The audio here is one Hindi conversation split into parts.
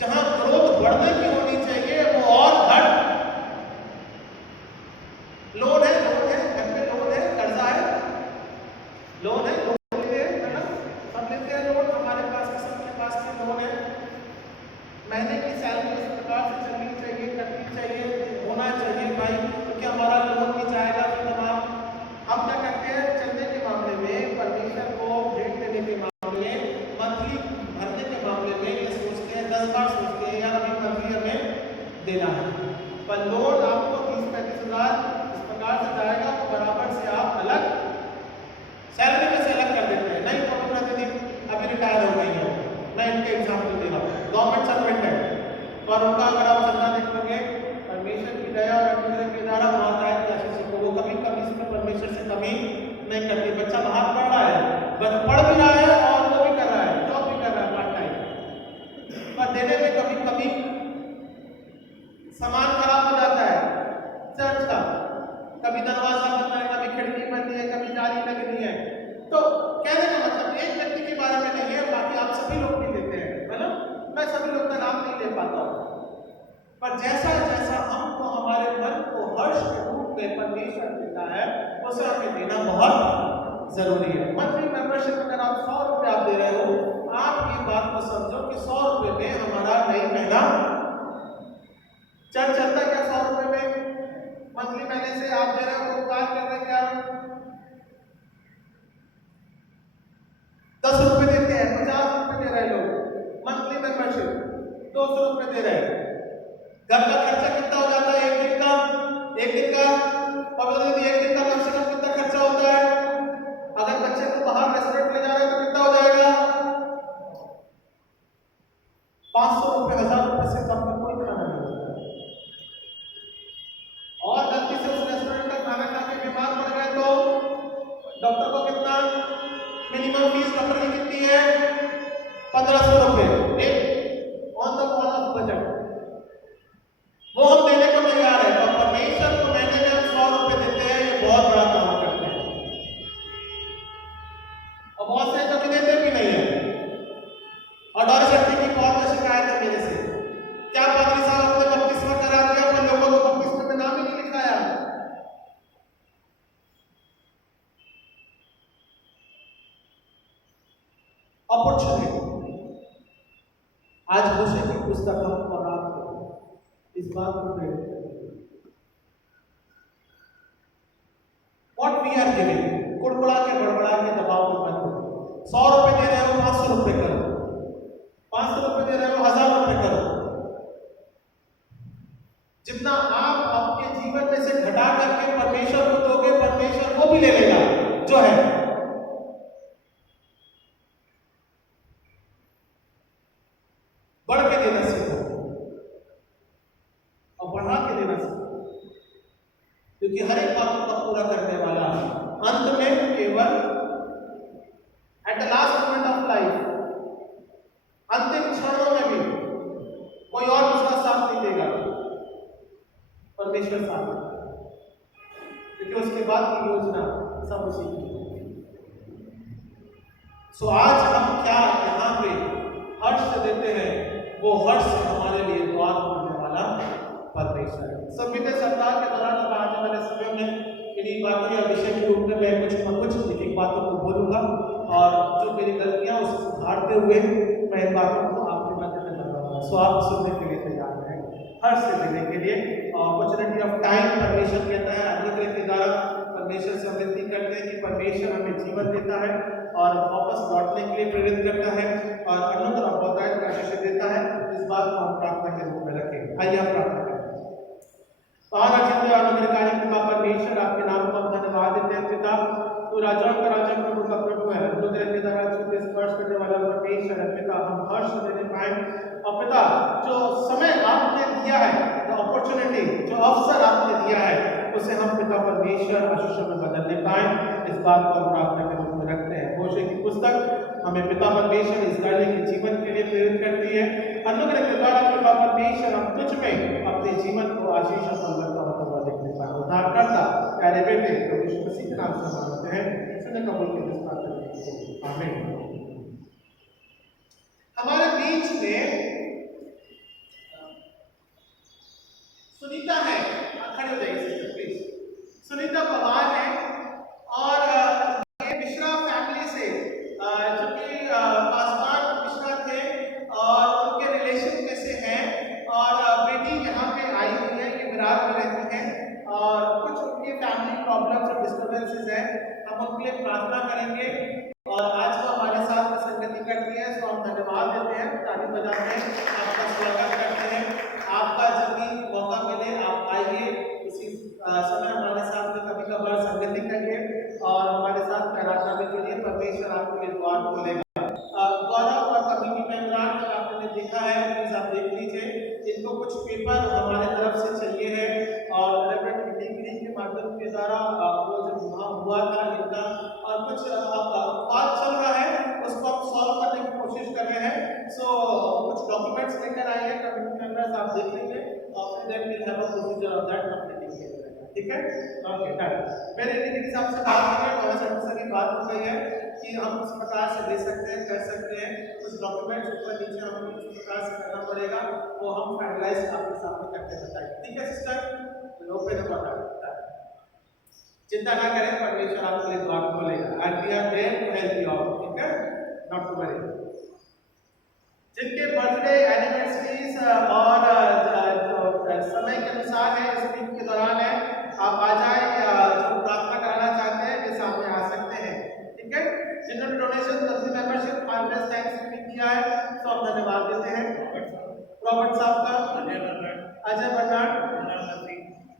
जहां ग्रोथ बढ़ने की होनी चाहिए वो और घट। लोन है, घर पे लोन है, कर्जा है, लोन है, लोन लेते हैं, है ना, सब लेते हैं लोन, हमारे पास भी, सबके पास भी लोन है। महीने की सैलरी इस प्रकार से चलनी चाहिए, कटनी चाहिए, होना चाहिए भाई, क्योंकि हमारा लोन भी जाएगा फिर तमाम। हम क्या करते हैं चलने के मामले में, परमिशन को डेट देने के मामले में, मंथली भरने के मामले में ये सोचते हैं, 10 बार सोचते हैं यार अभी मंथली हमें देना है। पर लोन आपको 20-35 हजार इस प्रकार से जाएगा तो बराबर से आप अलग सैलरी में से अलग कर देते हैं। नहीं पकड़ा दीदी अभी रिटायर हो गई है, मैं इनके एग्जाम्पल दे रहा हूँ, गवर्नमेंट सर्वेंट है, और उनका अगर आप चंदा देखोगे परमेश्वर की दया और अनुग्रह के द्वारा माताएं कैसे को वो कभी कभी इसमें परमेश्वर से कमी नहीं करती। बच्चा बाहर पढ़ रहा है, पढ़ भी रहा है और वो भी कर रहा है, जॉब भी कर रहा है पार्ट टाइम, पर देने में कभी कभी सामान खराब हो जाता है चर्च का, कभी दरवाजा बनना है, कभी खिड़की बननी है, कभी जाली लगनी है। तो कहने का मतलब एक व्यक्ति के बारे में नहीं है, बाकी आप सभी लोग भी देते हैं, है ना। मैं सभी लोग का नाम नहीं ले पाता हूँ, पर जैसा जैसा हमको हमारे मन को हर्ष के रूप में परमेश्वर देता है उसे हमें देना बहुत जरूरी है। मंथली मेंबरशिप अगर आप 100 रुपये आप दे रहे हो, आप ये बात को समझो कि 100 रुपये में हमारा नई महीना चर्च चलता है क्या? 100 रुपये में मंथली महीने से आप दे रहे हो, उपकार कर रहे हैं क्या? 10 रुपये देते हैं, 50 रुपये दे रहे लोग मंथली मेंबरशिप, 200 रुपये दे रहे हैं। घर का खर्चा कितना हो जाता है? एक दिन का पकड़ दीजिए, एक दिन का कम से कम कितना खर्चा होता है? अगर बच्चे को बाहर रेस्टोरेंट ले जा रहे हैं तो कितना हो जाएगा? 500 रुपये, 1000 रुपये से कम में कोई खाना नहीं होता है। और गलती से उस रेस्टोरेंट का खाना खा के बीमार पड़ गए तो डॉक्टर को कितना मिनिमम फीस डॉक्टर की कितनी है? 1500 रुपये, on the call of budget, वो हम देने को तैयार है। और परमेश्वर को महीने में हम 100 रुपये देते हैं, ये बहुत बड़ा काम करते हैं। और बहुत से कभी देते भी नहीं है। और डॉरिस आंटी की बहुत शिकायत है मेरे से, क्या पादरी साहब आपने बपतिस्मा करा दिया पर लोगों को बपतिस्मा में नाम ही नहीं लिखाया। अपॉर्चुनिटी, आज होशे की पुस्तक हम और आपको इस बात को प्रेरित करेगी। व्हाट वी आर गिविंग, कुड़कुड़ा के बड़बड़ा के दबाव में मत करो। 100 रुपए दे रहे हो, 500 रुपए करो, 500 रुपए दे रहे हो, 1000 रुपए करो। जितना आप आपके जीवन में से घटा करके परमेश्वर को दोगे, परमेश्वर वो भी ले लेगा जो है। बढ़ के देना सीखो और बढ़ा के देना सीखो, क्योंकि हर एक बात को पूरा करने वाला अंत में केवल at the last moment of life, अंतिम क्षणों में भी कोई और उसका साथ नहीं देगा, परमेश्वर साथ देगा, क्योंकि उसके बाद की योजना सब उसी की। सो आज हम क्या यहाँ पे हर्ष देते हैं, वो हर्ष हमारे लिए द्वार खोलने वाला परमेश्वर है। सब बीते सप्ताह के दौरान अब आने वाले समय में इन्हीं बातों या विषय के रूप में मैं कुछ न कुछ एक बातों को बोलूंगा, और जो मेरी गलतियां उसे सुधारते हुए मैं इन बातों को आपके मध्य में बताऊंगा। सो आप सुनने के लिए तैयार हैं, हर्ष देने के लिए। अपॉर्चुनिटी ऑफ टाइम, परमेश्वर कहता है अनुग्रह के द्वारा परमेश्वर से विनती करते हैं कि परमेश्वर हमें जीवन देता है और वापस लौटने के लिए प्रेरित करता है और अनुग्रह बहुतायत का आशीष देता है। इस बात को हम प्रार्थना के रूप में रखें। आइए आप प्रार्थना करें। अनुग्रहकारी पिता परमेश्वर, आपके नाम को हम धन्यवाद देते हैं। पिता, तू राजाओं का राजा, प्रभु का प्रभु है, अनुग्रह के द्वारा छूते स्पर्श करने वाला परमेश्वर है। पिता, हम हर्ष देने पाए, और पिता जो समय आपने दिया है, जो अपॉर्चुनिटी, जो अवसर आपने दिया है, उसे हम पिता परमेश्वर आशीषों में बदलने पाए, इस बात को हम प्रार्थना के रूप में रखते हैं। होशे की पुस्तक हमें पिता परमेश्वर इस्राएली के जीवन के लिए प्रेरित करती है। अनुग्रह के द्वारा पिता परमेश्वर हम तुझ में अपने जीवन को आशीष और होता हुआ देखने पाए। उद्धारकर्ता प्यारे बेटे प्रभु यीशु मसीह के नाम से मांगते हैं, सुने कबूल के इस प्रार्थना को, आमीन। हमारे बीच में प्रार्थना करेंगे और आज को हमारे साथ संगति करती है, तो हम धन्यवाद देते हैं, ताली बजाते हैं, आपका स्वागत करते हैं। आपका जब भी मौका मिले आप आइए, इसी समय हमारे साथ में कभी कभार संगति करिए और हमारे साथ प्रार्थना में जुड़िए। परमेश्वर आपके लिए द्वार खोलेगा। गौरव और कमिटी मेंबरान जब आपने देखा है, प्लीज आप देख लीजिए, इनको कुछ पेपर हमारे तरफ से चाहिए है और रेवरेंड डिग्री के माध्यम के द्वारा वो जो हुआ था इनका और कुछ बात चल रहा है उसको हम सॉल्व करने की कोशिश कर रहे हैं। सो कुछ डॉक्यूमेंट्स लेकर आइए, कमिटी मेंबर्स आप देख लीजिए और फिर then will have a procedure of that completing. ठीक है, ओके डन। मेरे डिग्री साहब से बात करें, गवर्नमेंट से भी बात हो गई है कि हम किस प्रकार से दे सकते हैं, कर सकते हैं। कुछ डॉक्यूमेंट्स ऊपर नीचे हमें किस प्रकार से करना पड़ेगा वो हम फाइनलाइज आपके सामने करके बताएंगे। ठीक है सिस्टर, लो पे नंबर चिंता ना करें, परमेश्वर आपके लिए द्वार खोलेगा and we are there to help you out. ठीक है, नॉट टू वरी। जिनके बर्थडे एनिवर्सरीज और समय के अनुसार है, इस वीक के दौरान है, आप आ जाए, जो प्रार्थना कराना चाहते हैं वे सामने आ सकते हैं। ठीक है, जिन्होंने donation monthly membership finance tax भी किया है तो हम धन्यवाद देते हैं। रॉबर्ट साहब का, अजय बर्नार्ड,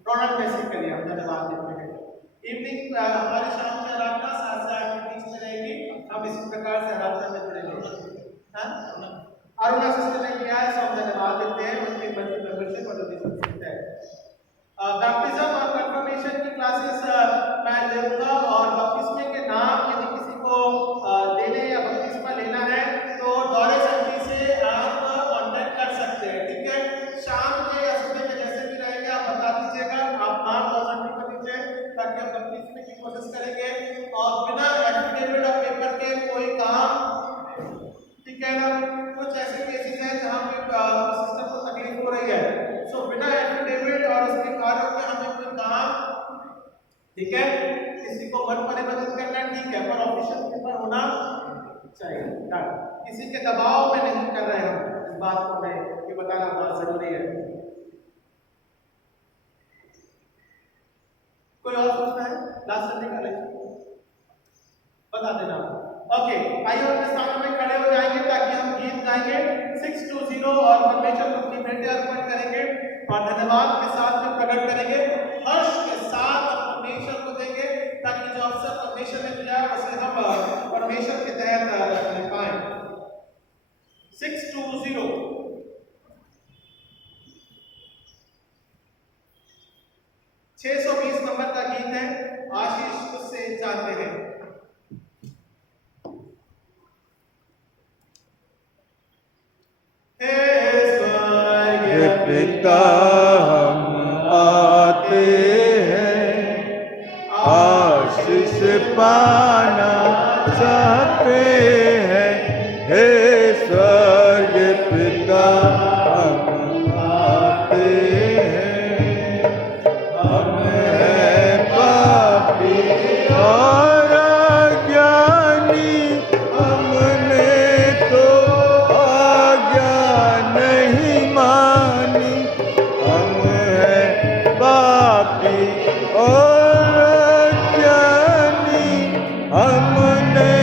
रोनाल्ड मेसी के लिए हम धन्यवाद देते हैं। इवनिंग हमारी शाम की आराधना 7 से 8 के बीच में रहेगी, हम इसी प्रकार से आराधना में जुड़ेंगे। अरुणा सिस्टर ने किया है, सब धन्यवाद देते हैं, उनकी मंथली मेंबरशिप और डोनेशन है। बैप्टिज्म और कंफर्मेशन की क्लासेस मैं लूंगा और बपतिस्मे के नाम यदि किसी को देने या बपतिस्मा लेना है तो दौरे संधि से आप कांटेक्ट कर सकते हैं। ठीक है, शाम में या सुबह में जैसे भी रहेगा आप बता दीजिएगा, आप नाम और संधि कर दीजिए ताकि हम बपतिस्मे की कोशिश करेंगे और बिना एफिडेविट और पेपर के कोई काम। ठीक है ना, कुछ ऐसे केसेस हैं जहां पे सिस्टम को तकलीफ हो रही है, सो बिना एफिडेविट और उसके कार्यों के हमें कोई काम, ठीक है, किसी को मन परिवर्तित करना ठीक है पर ऑफिशियल पेपर होना चाहिए। किसी के दबाव में नहीं कर रहे हम, इस बात को मैं ये बताना बहुत जरूरी है। कोई और पूछना है? लास्ट संडे का लेक्चर बता देना। ओके, आइए अपने स्थानों में खड़े हो जाएंगे ताकि हम गीत गाएंगे 620 और परमेश्वर को अपनी भेंटें अर्पण करेंगे और धन्यवाद के साथ में प्रकट करेंगे, हर्ष के साथ परमेश्वर को देंगे ताकि जो अवसर परमेश्वर ने दिया उसे हम परमेश्वर के तहत रख पाएं। 620 620 नंबर का गीत है, आशीष उससे चाहते हैं। पिता हम आते हैं, आशीष पाना चाहते हैं। हे स्वर्ग पिता हम आते हैं, हम हैं पापी और अज्ञानी, हमने तो आज्ञा नहीं मानी। हम हैं पापी और अज्ञानी, हमने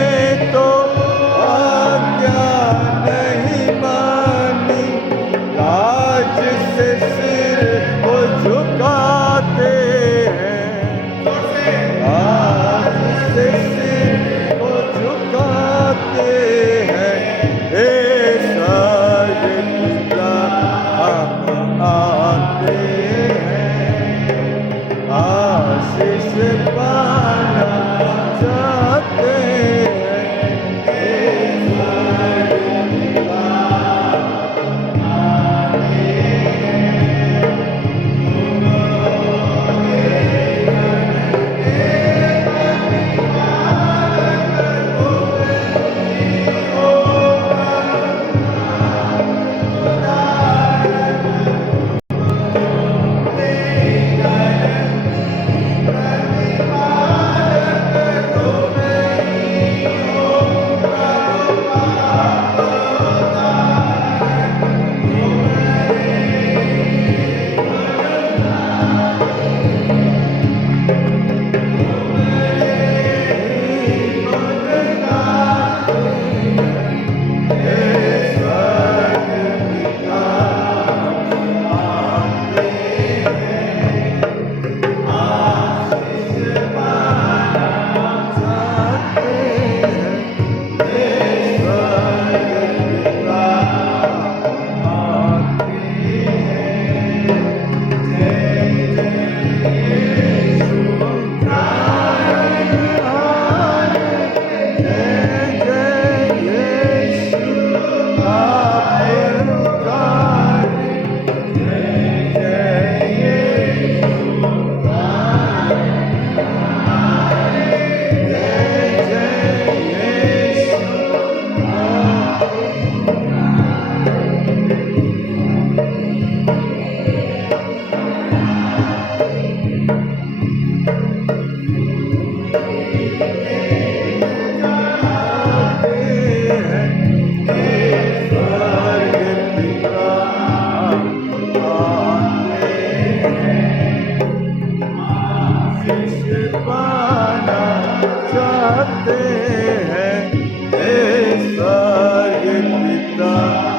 स्वर्ग पिता